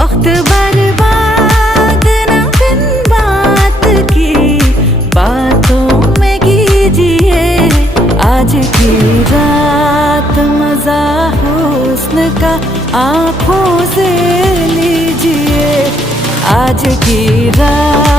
वक्त बर्बाद न बिन बात की बातों में कीजिए। आज की रात मजा हुस्न का आँखों से लीजिए। आज की रात